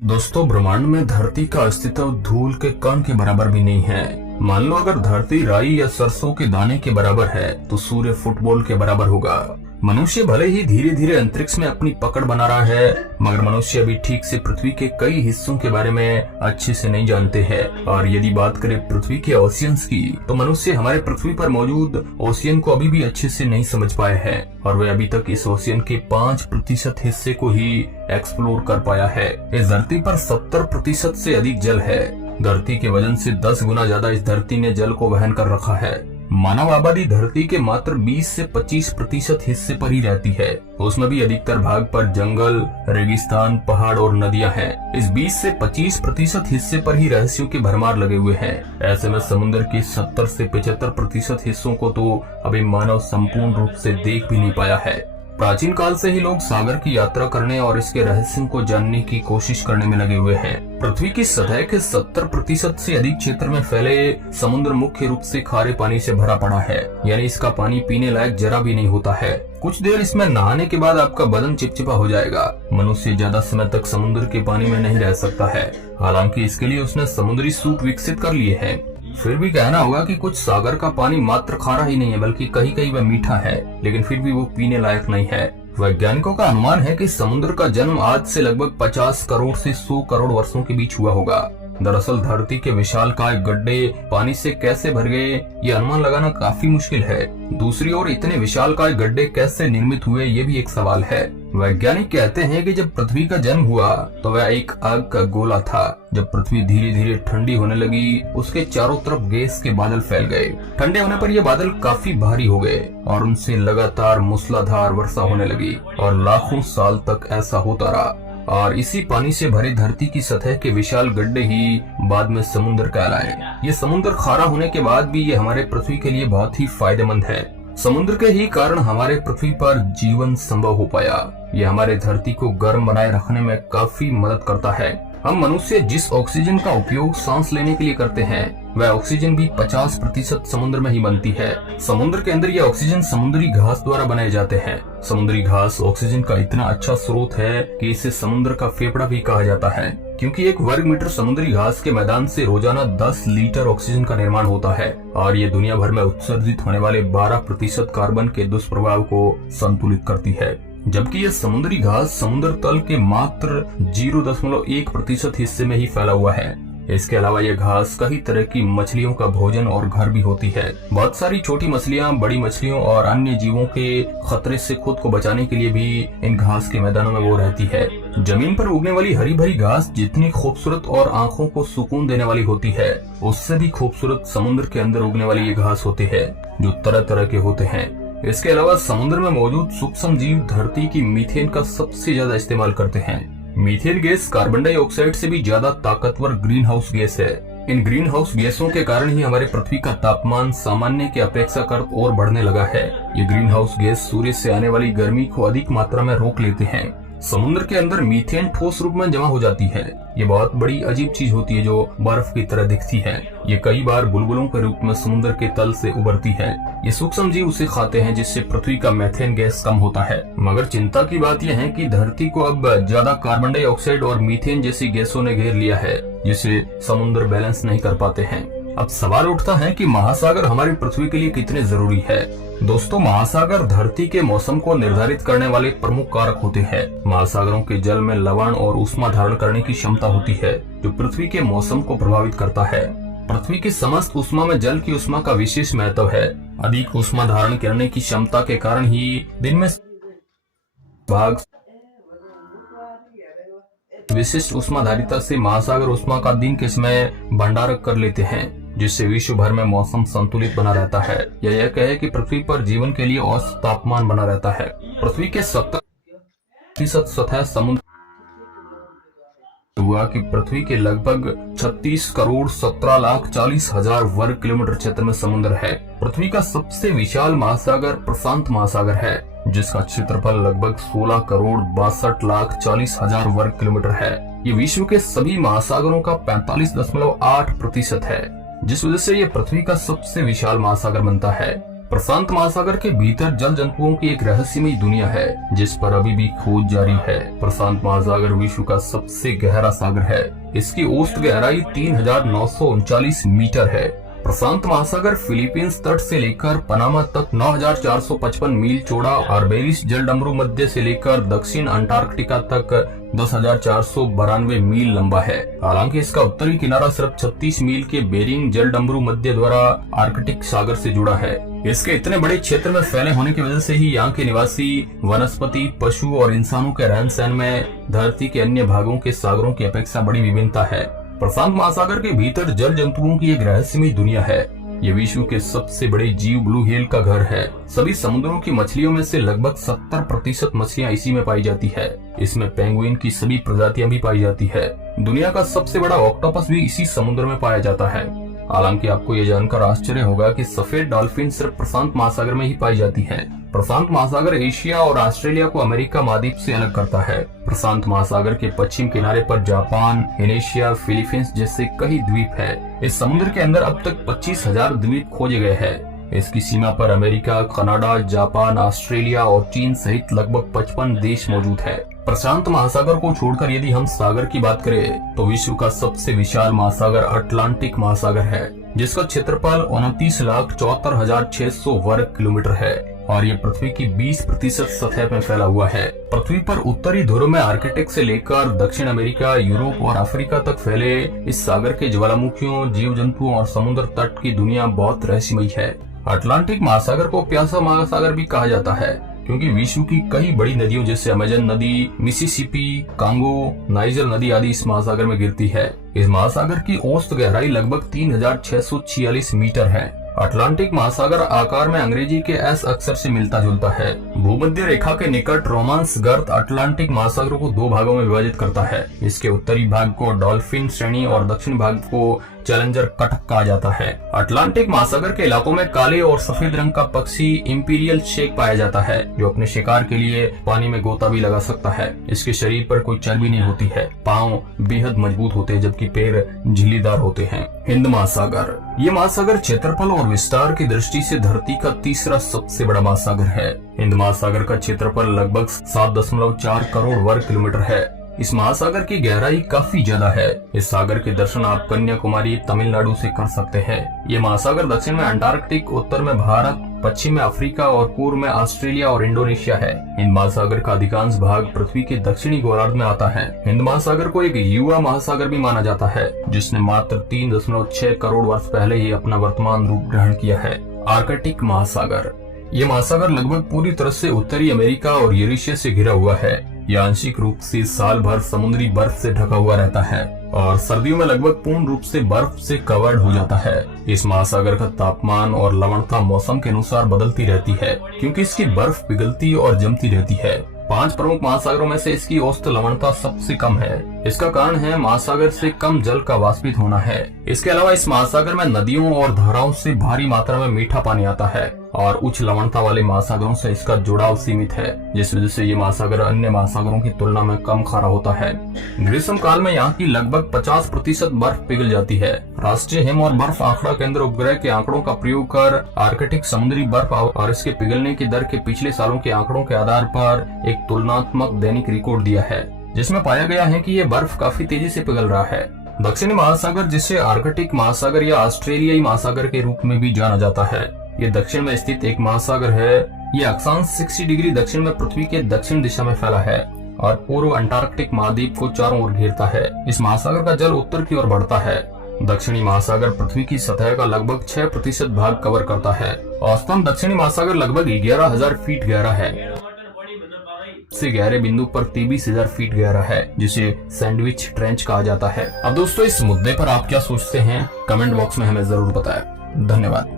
दोस्तों, ब्रह्मांड में धरती का अस्तित्व धूल के कण के बराबर भी नहीं है। मान लो अगर धरती राई या सरसों के दाने के बराबर है तो सूर्य फुटबॉल के बराबर होगा। मनुष्य भले ही धीरे धीरे अंतरिक्ष में अपनी पकड़ बना रहा है, मगर मनुष्य अभी ठीक से पृथ्वी के कई हिस्सों के बारे में अच्छे से नहीं जानते हैं। और यदि बात करें पृथ्वी के ओशियंस की, तो मनुष्य हमारे पृथ्वी पर मौजूद ओशियन को अभी भी अच्छे से नहीं समझ पाए हैं और वे अभी तक इस ओशियन के 5% हिस्से को ही एक्सप्लोर कर पाया है। इस धरती पर 70% से अधिक जल है। धरती के वजन से 10 गुना ज्यादा इस धरती ने जल को वहन कर रखा है। मानव आबादी धरती के मात्र 20 से 25% हिस्से पर ही रहती है। उसमें भी अधिकतर भाग पर जंगल, रेगिस्तान, पहाड़ और नदियां हैं। इस 20 से 25% हिस्से पर ही रहस्यों के भरमार लगे हुए हैं। ऐसे में समुद्र के 70 से 75% हिस्सों को तो अभी मानव संपूर्ण रूप से देख भी नहीं पाया है। प्राचीन काल से ही लोग सागर की यात्रा करने और इसके रहस्यों को जानने की कोशिश करने में लगे हुए हैं। पृथ्वी की सतह के 70% से अधिक क्षेत्र में फैले समुद्र मुख्य रूप से खारे पानी से भरा पड़ा है, यानी इसका पानी पीने लायक जरा भी नहीं होता है। कुछ देर इसमें नहाने के बाद आपका बदन चिपचिपा हो जाएगा। मनुष्य ज्यादा समय तक समुद्र के पानी में नहीं रह सकता है, हालांकि इसके लिए उसने समुद्री सूप विकसित कर लिए हैं। फिर भी कहना होगा कि कुछ सागर का पानी मात्र खारा ही नहीं है, बल्कि कहीं कहीं वह मीठा है, लेकिन फिर भी वो पीने लायक नहीं है। वैज्ञानिकों का अनुमान है कि समुद्र का जन्म आज से लगभग 50 करोड़ से 100 करोड़ वर्षों के बीच हुआ होगा। दरअसल धरती के विशालकाय गड्ढे पानी से कैसे भर गए, ये अनुमान लगाना काफी मुश्किल है। दूसरी ओर इतने विशालकाय गड्ढे कैसे निर्मित हुए, ये भी एक सवाल है। वैज्ञानिक कहते हैं कि जब पृथ्वी का जन्म हुआ तो वह एक आग का गोला था। जब पृथ्वी धीरे धीरे ठंडी होने लगी, उसके चारों तरफ गैस के बादल फैल गए। ठंडे होने पर ये बादल काफी भारी हो गए और उनसे लगातार मूसलाधार वर्षा होने लगी और लाखों साल तक ऐसा होता रहा। और इसी पानी से भरे धरती की सतह के विशाल गड्ढे ही बाद में समुद्र कहलाए। ये समुद्र खारा होने के बाद भी ये हमारे पृथ्वी के लिए बहुत ही फायदेमंद है। समुद्र के ही कारण हमारे पृथ्वी पर जीवन संभव हो पाया। ये हमारे धरती को गर्म बनाए रखने में काफी मदद करता है। हम मनुष्य जिस ऑक्सीजन का उपयोग सांस लेने के लिए करते हैं, वह ऑक्सीजन भी 50% समुद्र में ही बनती है। समुद्र के अंदर यह ऑक्सीजन समुद्री घास द्वारा बनाए जाते हैं। समुद्री घास ऑक्सीजन का इतना अच्छा स्रोत है कि इसे समुद्र का फेफड़ा भी कहा जाता है, क्योंकि 1 वर्ग मीटर समुद्री घास के मैदान से रोजाना 10 लीटर ऑक्सीजन का निर्माण होता है और ये दुनिया भर में उत्सर्जित होने वाले 12% कार्बन के दुष्प्रभाव को संतुलित करती है। जबकि यह समुद्री घास समुद्र तल के मात्र 0.1% हिस्से में ही फैला हुआ है। इसके अलावा यह घास कई तरह की मछलियों का भोजन और घर भी होती है। बहुत सारी छोटी मछलियां बड़ी मछलियों और अन्य जीवों के खतरे से खुद को बचाने के लिए भी इन घास के मैदानों में वो रहती है। जमीन पर उगने वाली हरी भरी घास जितनी खूबसूरत और आंखों को सुकून देने वाली होती है, उससे भी खूबसूरत समुद्र के अंदर उगने वाली ये घास होती है, जो तरह तरह के होते हैं। इसके अलावा समुद्र में मौजूद सूक्ष्म जीव धरती की मीथेन का सबसे ज्यादा इस्तेमाल करते हैं। मीथेन गैस कार्बन डाइऑक्साइड से भी ज्यादा ताकतवर ग्रीन हाउस गैस है। इन ग्रीन हाउस गैसों के कारण ही हमारे पृथ्वी का तापमान सामान्य के अपेक्षाकृत और बढ़ने लगा है। ये ग्रीन हाउस गैस सूर्य से आने वाली गर्मी को अधिक मात्रा में रोक लेते हैं। समुद्र के अंदर मीथेन ठोस रूप में जमा हो जाती है। ये बहुत बड़ी अजीब चीज होती है जो बर्फ की तरह दिखती है। ये कई बार बुलबुलों के रूप में समुद्र के तल से उभरती है। ये सूक्ष्म जीव उसे खाते हैं, जिससे पृथ्वी का मीथेन गैस कम होता है। मगर चिंता की बात यह है कि धरती को अब ज्यादा कार्बन डाइऑक्साइड और मीथेन जैसी गैसों ने घेर लिया है, जिसे समुद्र बैलेंस नहीं कर पाते हैं। अब सवाल उठता है कि महासागर हमारी पृथ्वी के लिए कितने जरूरी है। दोस्तों, महासागर धरती के मौसम को निर्धारित करने वाले प्रमुख कारक होते हैं। महासागरों के जल में लवण और ऊष्मा धारण करने की क्षमता होती है, जो पृथ्वी के मौसम को प्रभावित करता है। पृथ्वी की समस्त ऊष्मा में जल की ऊष्मा का विशेष महत्व है। अधिक ऊष्मा धारण करने की क्षमता के कारण ही दिन में भाग विशिष्ट ऊष्माधारिता से महासागर ऊष्मा का दिन के समय भंडारण कर लेते हैं, जिससे विश्व भर में मौसम संतुलित बना रहता है। यह कहे कि पृथ्वी पर जीवन के लिए औसत तापमान बना रहता है। पृथ्वी के 70% सतह समुद्र हुआ कि पृथ्वी के लगभग 36 करोड़ 17,40,000 वर्ग किलोमीटर क्षेत्र में समुद्र है। पृथ्वी का सबसे विशाल महासागर प्रशांत महासागर है, जिसका क्षेत्रफल लगभग 16 करोड़ 62,40,000 वर्ग किलोमीटर है। ये विश्व के सभी महासागरों का 45.8% है, जिस वजह से ये पृथ्वी का सबसे विशाल महासागर बनता है। प्रशांत महासागर के भीतर जल जंतुओं की एक रहस्यमय दुनिया है जिस पर अभी भी खोज जारी है। प्रशांत महासागर विश्व का सबसे गहरा सागर है। इसकी औसत गहराई 3,939 मीटर है। प्रशांत महासागर फिलीपींस तट से लेकर पनामा तक 9,455 मील चौड़ा और बेरिस जलडमरू मध्य से लेकर दक्षिण अंटार्कटिका तक 10,492 मील लंबा है। हालांकि इसका उत्तरी किनारा सिर्फ 36 मील के बेरिंग जलडमरू मध्य द्वारा आर्कटिक सागर से जुड़ा है। इसके इतने बड़े क्षेत्र में फैले होने की वजह से ही यहाँ के निवासी वनस्पति, पशु और इंसानों के रहन सहन में धरती के अन्य भागों के सागरों की अपेक्षा बड़ी विभिन्नता है। प्रशांत महासागर के भीतर जल जंतुओं की एक रहस्यमय दुनिया है। ये विश्व के सबसे बड़े जीव ब्लू व्हेल का घर है। सभी समुद्रों की मछलियों में से लगभग 70% मछलियां इसी में पाई जाती है। इसमें पेंगुइन की सभी प्रजातियां भी पाई जाती है। दुनिया का सबसे बड़ा ऑक्टोपस भी इसी समुद्र में पाया जाता है। हालांकि आपको ये जानकर आश्चर्य होगा कि सफेद डॉल्फिन सिर्फ प्रशांत महासागर में ही पाई जाती है। प्रशांत महासागर एशिया और ऑस्ट्रेलिया को अमेरिका महाद्वीप से अलग करता है। प्रशांत महासागर के पश्चिम किनारे पर जापान, इंडोनेशिया, फिलीपींस जैसे कई द्वीप है। इस समुद्र के अंदर अब तक 25,000 द्वीप खोजे गए हैं। इसकी सीमा पर अमेरिका, कनाडा, जापान, ऑस्ट्रेलिया और चीन सहित लगभग 55 देश मौजूद है। प्रशांत महासागर को छोड़कर यदि हम सागर की बात करें तो विश्व का सबसे विशाल महासागर अटलांटिक महासागर है, जिसका क्षेत्रफल 29,74,600 वर्ग किलोमीटर है और ये पृथ्वी की 20% सतह में फैला हुआ है। पृथ्वी पर उत्तरी ध्रुव में आर्कटिक से लेकर दक्षिण अमेरिका, यूरोप और अफ्रीका तक फैले इस सागर के ज्वालामुखियों, जीव जंतुओं और समुद्र तट की दुनिया बहुत रहस्यमयी है। अटलांटिक महासागर को प्यासा महासागर भी कहा जाता है क्योंकि विश्व की कई बड़ी नदियों जैसे अमेजन नदी, मिसिसिपी, कांगो, नाइजर नदी आदि इस महासागर में गिरती है। इस महासागर की औसत गहराई लगभग 3,646 मीटर है। अटलांटिक महासागर आकार में अंग्रेजी के एस अक्षर से मिलता जुलता है। भूमध्य रेखा के निकट रोमांस गर्त अटलांटिक महासागर को 2 भागों में विभाजित करता है। इसके उत्तरी भाग को डॉल्फिन श्रेणी और दक्षिण भाग को चैलेंजर कटक कहा जाता है। अटलांटिक महासागर के इलाकों में काले और सफेद रंग का पक्षी इंपीरियल शेक पाया जाता है, जो अपने शिकार के लिए पानी में गोता भी लगा सकता है। इसके शरीर पर कोई चर्बी नहीं होती है। पाँव बेहद मजबूत होते हैं जबकि पैर झिल्लीदार होते हैं। हिंद महासागर, ये महासागर क्षेत्रफल और विस्तार की दृष्टि से धरती का तीसरा सबसे बड़ा महासागर है। हिंद महासागर का क्षेत्रफल लगभग 7.4 करोड़ वर्ग किलोमीटर है। इस महासागर की गहराई काफी ज्यादा है। इस सागर के दर्शन आप कन्याकुमारी, तमिलनाडु से कर सकते हैं। ये महासागर दक्षिण में अंटार्कटिक, उत्तर में भारत, पश्चिम में अफ्रीका और पूर्व में ऑस्ट्रेलिया और इंडोनेशिया है। हिंद महासागर का अधिकांश भाग पृथ्वी के दक्षिणी गोलार्ध में आता है। हिंद महासागर को एक युवा महासागर भी माना जाता है, जिसने मात्र 3.6 करोड़ वर्ष पहले ही अपना वर्तमान रूप ग्रहण किया है। आर्कटिक महासागर, ये महासागर लगभग पूरी तरह से उत्तरी अमेरिका और यूरेशिया से घिरा हुआ है। यह आंशिक रूप से साल भर समुद्री बर्फ से ढका हुआ रहता है और सर्दियों में लगभग पूर्ण रूप से बर्फ से कवर्ड हो जाता है। इस महासागर का तापमान और लवणता मौसम के अनुसार बदलती रहती है क्योंकि इसकी बर्फ पिघलती और जमती रहती है। 5 प्रमुख महासागरों में से इसकी औसत लवणता सबसे कम है। इसका कारण है महासागर से कम जल का वाष्पित होना है। इसके अलावा इस महासागर में नदियों और धाराओं से भारी मात्रा में मीठा पानी आता है और उच्च लवणता वाले महासागरों से इसका जुड़ाव सीमित है, जिस वजह से ये महासागर अन्य महासागरों की तुलना में कम खारा होता है। ग्रीष्म काल में यहाँ की लगभग 50% बर्फ पिघल जाती है। राष्ट्रीय हिम और बर्फ आंकड़ा केंद्र उपग्रह के आंकड़ों का प्रयोग कर आर्कटिक समुद्री बर्फ और इसके पिघलने की दर के पिछले सालों के आंकड़ों के आधार पर एक तुलनात्मक दैनिक रिकॉर्ड दिया है, जिसमें पाया गया है कि ये बर्फ काफी तेजी से पिघल रहा है। दक्षिणी महासागर, जिसे आर्कटिक महासागर या ऑस्ट्रेलियाई महासागर के रूप में भी जाना जाता है, ये दक्षिण में स्थित एक महासागर है। ये अक्षांश 60 डिग्री दक्षिण में पृथ्वी के दक्षिण दिशा में फैला है और पूर्व अंटार्कटिक महाद्वीप को चारों ओर घेरता है। इस महासागर का जल उत्तर की ओर बढ़ता है। दक्षिणी महासागर पृथ्वी की सतह का लगभग 6% भाग कवर करता है। औसतन दक्षिणी महासागर लगभग 11,000 फीट गहरा है। से गहरे बिंदु पर 23,000 फीट गहरा है, जिसे सैंडविच ट्रेंच कहा जाता है। अब दोस्तों, इस मुद्दे पर आप क्या सोचते हैं? कमेंट बॉक्स में हमें जरूर बताएं। धन्यवाद।